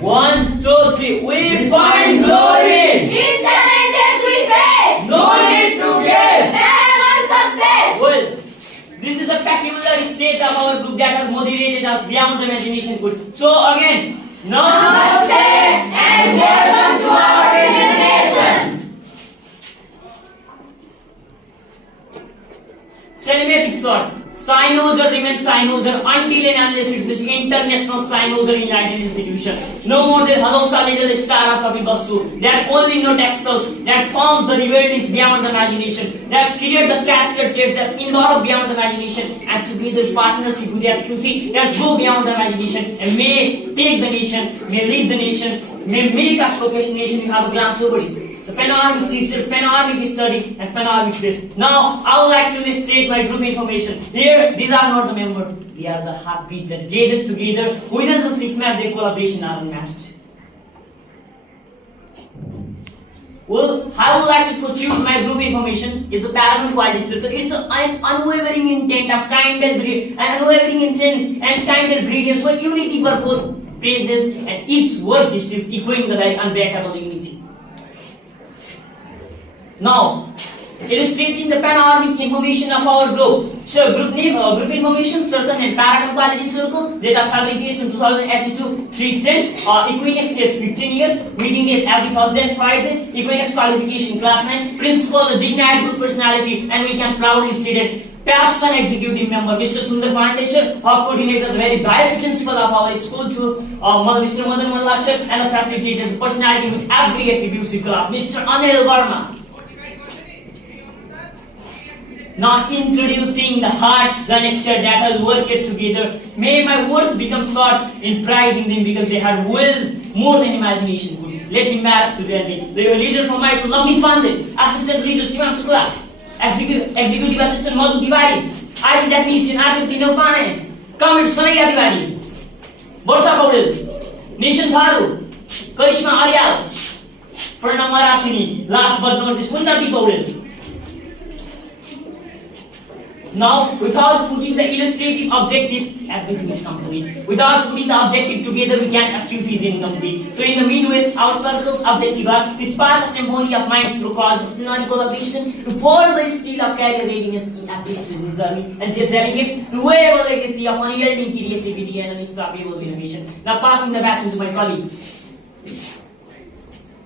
One, two, three. We find glory In challenges we face, no need to guess. never success. Well, this is a peculiar state of our group that has motivated us beyond the imagination could. So again, Namaste and welcome to our presentation. Cinematic shot. Cyanoger remains cyanoger until and unless it is international cyanoger United Institution. No more than Halosa little star of Kapibasu. That only not excels, that forms the revertings beyond the imagination, that create the cascade gates that involve beyond the imagination, and together partnership with the SQC that go beyond the imagination and may take the nation, may lead the nation, may make us professional nation. You have a glance over it. The panoramic teacher, panoramic study, and panoramic test. Now, I would like to state my group information. Here, these are not the members. They are the heartbeat that gauges together. Within the 6 months, their collaboration are unmatched. Well, I would like to pursue my group information. It's a parallel quality circle. It's an unwavering intent of kind and unwavering intent and kind and brilliance for unity purpose, praises, and each word distance equaling the right unbreakable unity. Now, illustrating the panoramic information of our group. So, group name, group information, circle and parallel quality circle, data fabrication 2082, 310, Equinix is 15 years, meeting is every Thursday and Friday, Equinix qualification class 9, principal, the dignified group personality, and we can proudly say that past and executive member, Mr. Sundar Pandey sir, our coordinator, the very vice principal of our school too, Mr. Madan Malla sir, and the facilitator, personality with every attribute we club, Mr. Anil Verma. Now introducing the heart connection that has worked together. May my words become short in praising them because they had will more than imagination could. Let's embarrass to their name. They were leader from my school, Lamit Pandey, assistant leader Shivam Shukla, executive assistant Madhu Tiwari, IT technician Arif Tino Pane, comments Kanaya Tiwari, Borsa Paudel, Nishan Tharu, Karishma Aryal, Pranam Marasini, last but not least, Muntati Paudel. Now, without putting the illustrative objectives, everything is complete. Without putting the objective together, we can SQC is incomplete. So, in the midway, our circle's objective are to spark a symphony of minds through cross-disciplinary collaboration, to follow the steel of career readiness in application journey, and their delegates to wave a legacy of unyielding creativity and unstoppable innovation. Now, passing the baton to my colleague.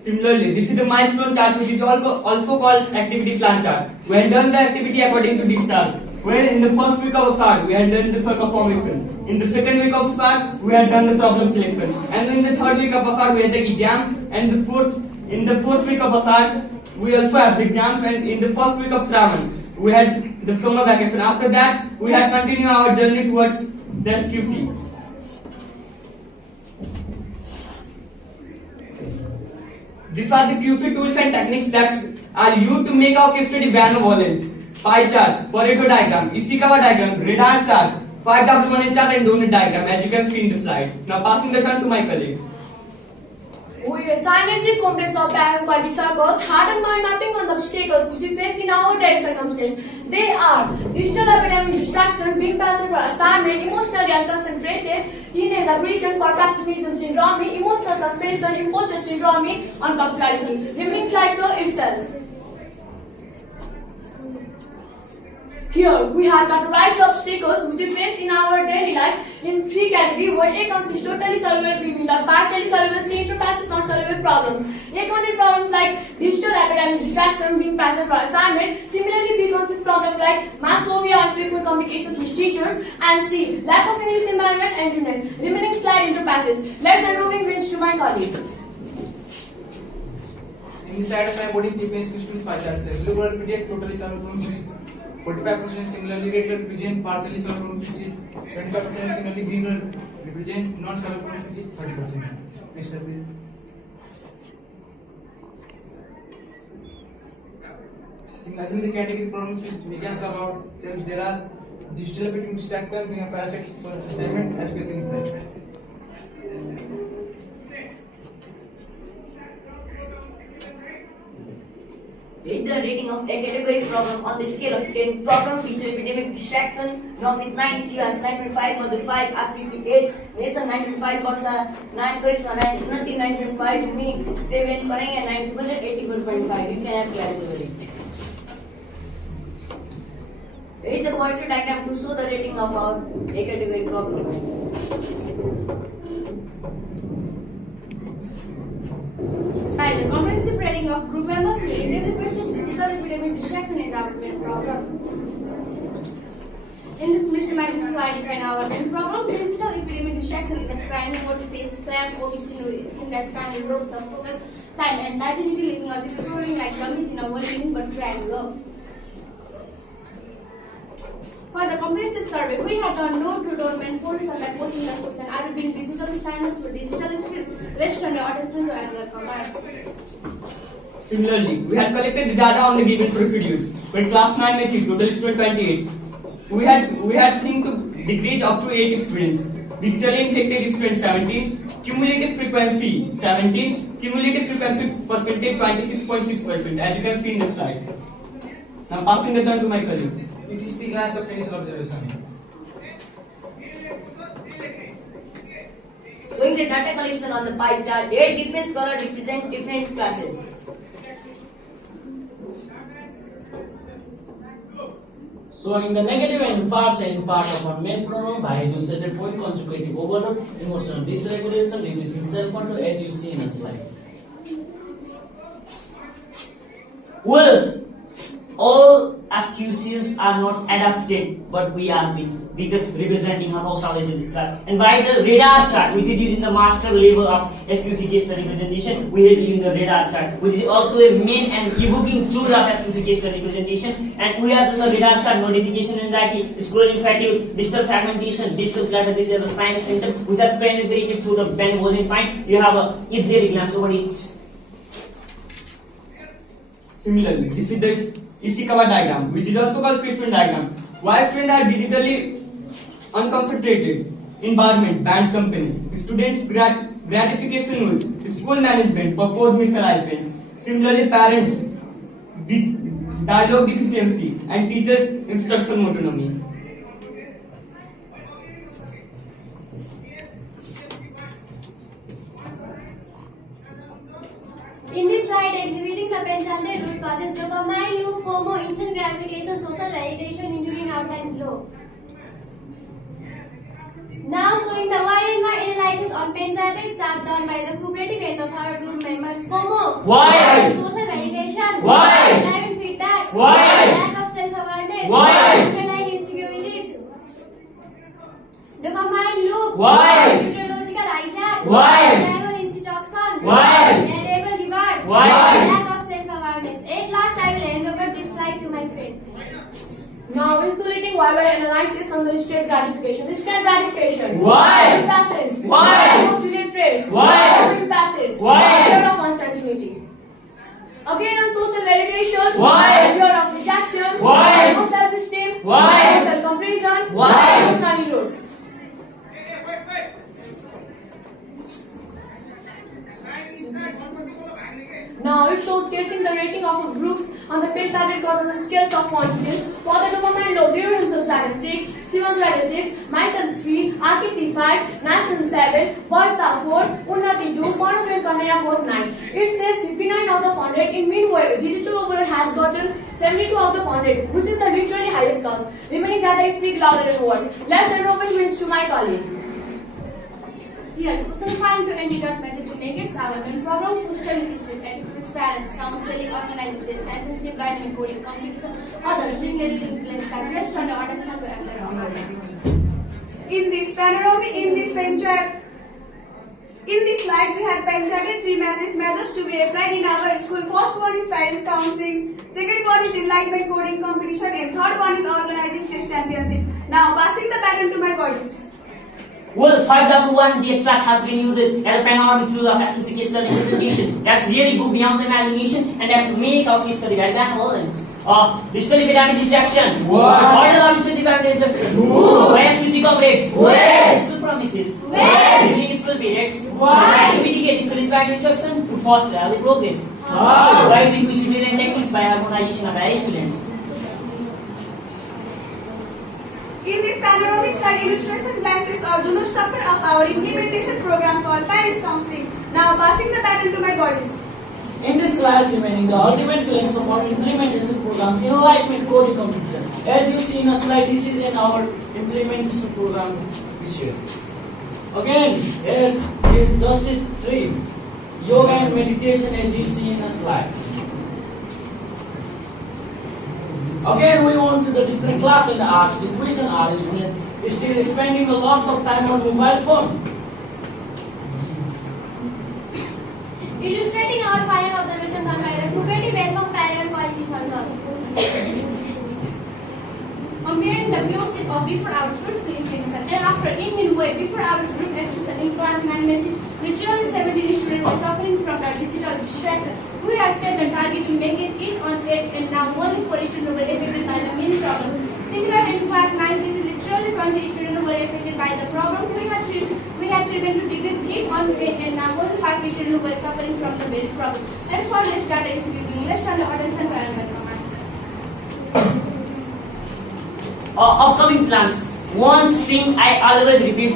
Similarly, this is the milestone chart, which is also called activity plan chart. We had done the activity according to this chart. Where in the first week of SAR, we had done the circle formation. In the second week of SAR, we had done the problem selection. And in the third week of SAR, we had the exam. And in the fourth week of SAR, we also have the exams. And in the first week of Shravan, we had the summer vacation. After that, we had continued our journey towards the SQC. These are the QC tools and techniques that are used to make our case study benevolent. Pie chart, Pareto diagram, Ishikawa diagram, radar chart, 5W1 chart and donut diagram, as you can see in the slide. Now passing the turn to my colleague. Synergy complex of parallel quality circles, hard and mind mapping on the obstacles which we face in our daily circumstances. They are digital epidemic distraction, being passive for assignment, emotionally unconcentrated, teenage aggression, perfectionism syndrome, emotional suspension, imposter syndrome, unpunctuality. Remaining slide show itself. Here, we have categorized the obstacles which we face in our daily life in 3 categories, where A consists totally solvable, B means are partially solvable, C interpasses not solvable problems. A contains problems like digital academic distraction, being passive for assignment. Similarly, B consists problems like mass phobia and frequent communications with teachers, and C, lack of English environment and illness. Remaining slide interpasses. Let's hand over greens to my colleague. In this slide, I am putting TPS students by chart. Blue color project totally solvable. 45% similarly red color represent partially solvable problem, 25% similarly green color represent non solvable problem, 30%. Next slide please. As in the category problems which we can solve ourselves, there are digital between distractions, we have parasitic for assignment as we see in slide. With the rating of a category problem on the scale of 10, problem is epidemic distraction. Normally 9, C has 9.5 for the 5, activity 8, lesson 9.5 for 9, Krishna 9, nothing 9.5, me 7, Paranga 9, 84.5. You can apply as well. Read the pointer diagram to show the rating of our A category problem. By the comprehensive rating of group members, we reduce the percent digital epidemic distraction is our main problem. In this mission slide, define our main problem. Digital epidemic distraction is a crime about to face clamp, obesity, skin that span robes of focus, time, and agility, leaving us exploring like dummies in a world but triangle. For the comprehensive survey, we have done door-to-door and poll survey posting the question, are we being digitally signed for digital skill? Let's turn your attention to another commerce. Similarly, we had collected the data on the given procedures. When class 9 matches, total is 28. We had seen to decrease up to 8 students. Digitally infected students 17. Cumulative frequency 17. Cumulative frequency percentage 26.6%, as you can see in the slide. Now passing the turn to my colleague. It is the class of initial observation. Showing the data collection on the pie chart, 8 different colors represent different classes. Showing the negative and part of our main problem by illustrated point consecutive overload, emotional dysregulation, reducing self-control, as you see in the slide. Well, all SQCs are not adapted, but we are because representing our salvation chart. And by the radar chart, which is using the master level of SQC case study representation, we are using the radar chart, which is also a main and evoking tool of SQC case study representation. And we have the radar chart notification anxiety, scrolling fatigue, digital fragmentation, digital clutter. This is a science symptom which has penetrated through the benevolent mind. You have a easy glance over it. Similarly, this is the Ishikawa diagram, which is also called Fishman diagram. Why students are digitally unconcentrated? Environment, band company, students' gratification rules, school management, purpose misalignments. Similarly, parents, dialogue deficiency, and teachers' instruction autonomy. In this slide, exhibiting the penchante root causes dopamine loop, FOMO, instant gratification, social validation, inducing outline below. Now showing the Y and Y analysis on penchante chart done by the cooperative end of our group members. FOMO. Why? Social validation. Why? Lack of feedback. Why? Lack of self-awareness. Why? Underlying insecurities. Dopamine loop. Why? Neurological hijack. Why? Level institution. Why? Why? Lack of self-awareness. At last, I will hand over this slide to my friend. Now, insulating YY analysis on the state gratification. Instant gratification. Why? Impatience. Why? Delayed trace. Why? Impatience. Why? Fear of uncertainty. Again, on social validation. Why? Fear of rejection. Why? No self-esteem. Why? No self-completion. Why? Personality roots. Now it shows guessing the rating of groups on the pin tablet cause on the scales of quantities. For the dopamine low, Durance status 6, Siemens status 6, Myson 3, Arki 5, Nason 7, Varsa 4, Unnati 2, Monopen Kamera 4, 9. It says 59 out of 100. In meanwhile, digital overall has gotten 72 out of 100, which is the literally highest score. Remaining data speak louder than words. Let's send open wins to my colleague. Here, personifying to antidote message to make it sour when problem social institute, educators, parents, counseling, organizations, intensive guiding, coding, competition, others, being ready to influence that rest on the attention to another. In this panorama, in this pen chart, in this slide, we had pen charted 3 measures to be applied in our school. First one is parents counseling, second one is enlightenment coding competition, and third one is organizing chess championship. Now, passing the baton to my colleagues. Well, 5W1, the exact has been used as a panoramic tool of SQC case study representation. That's really go beyond the imagination and that's make our case study very benevolent. Digital epidemic rejection. What? Order of digital epidemic rejection. Why SQC complex? Where? School promises. Where? During school periods. Why? To mitigate digital epidemic rejection to foster early progress. Wise equation and techniques by harmonization of array students. In this panoramic slide illustration glances our general structure of our implementation program called Paris Counseling. Now passing the baton to my bodies. In this class remaining the ultimate class of our implementation program, enlightenment coding competition. As you see in a slide, this is in our implementation program issue. Again, here is justice 3. Yoga and meditation as you see in a slide. Again, we want to the different class and ask the question are student is still spending a lots of time on mobile phone. Illustrating our final observation on my recuperative welcome parent for each other. Comparing the views of before our first and after in midway before our group exercise in class 9 medicine, literally 70 students were suffering from the digital distraction. We had set the target to make it 8 on 8 and now only 4 students were affected by the main problem. Similar in class 9 literally 20 students were affected by the problem. We had prevented degrees 8 on 8 and now only 5 students were suffering from the very problem. And for less data is giving less than the attention to environment. Upcoming plans. One thing I always repeat: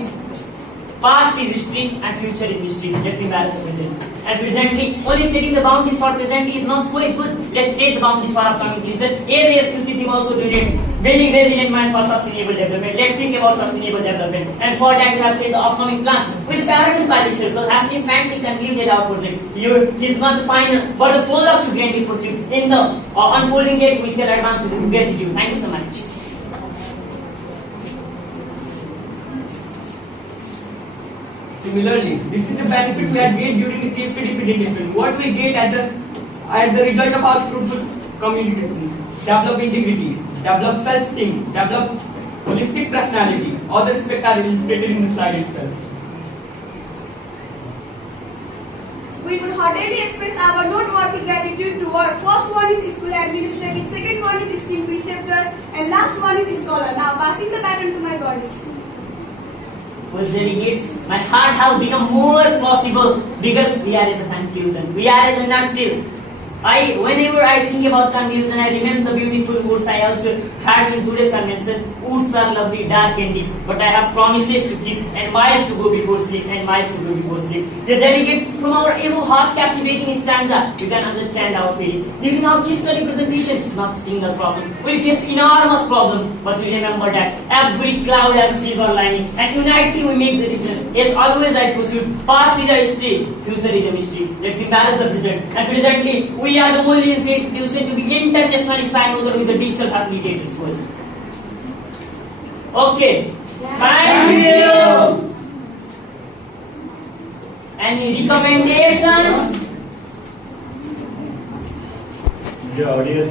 past is history and future is history. Let's embrace the present. And presently, only setting the boundaries for presently is not quite good. Let's set the boundaries for upcoming future. As the SQC team also donated, building resilient mind for sustainable development. Let's think about sustainable development. And for that, we have set the upcoming plans. With the parallel party circle, has team finally concluded our project. He is not the final, but the pull-up to grant the pursuit. In the unfolding date, we shall advance with gratitude. Thank you so much. Similarly, this is the benefit we had gained during the case study presentation. What we get at the result of our fruitful communication: develop integrity, develop self-esteem, develop holistic personality. All the aspects are illustrated in the slide itself. We would heartily express our noteworthy gratitude to our first one is school administrative, second one is school preceptor, and last one is scholar. Now passing the baton to my bodies. Well, delegates, my heart has become more possible because we are as a conclusion. We are as a nutshell. Whenever I think about conclusion, I remember the beautiful words I also had in today's convention. Woods are lovely, dark and deep, but I have promises to keep and miles to go before sleep and miles to go before sleep. The delegates, from our above heart captivating stanza, you can understand our feeling. During our case study presentation, it's not a single problem. We face enormous problem, but we remember that every cloud has a silver lining, and unitedly we make the difference. As always I pursued, past is a history, future is a mystery. Let's embrace the present, and presently we are the only institution to be internationally signed over with the digital facilitated world. Okay, thank you. Any recommendations? Yeah, audience.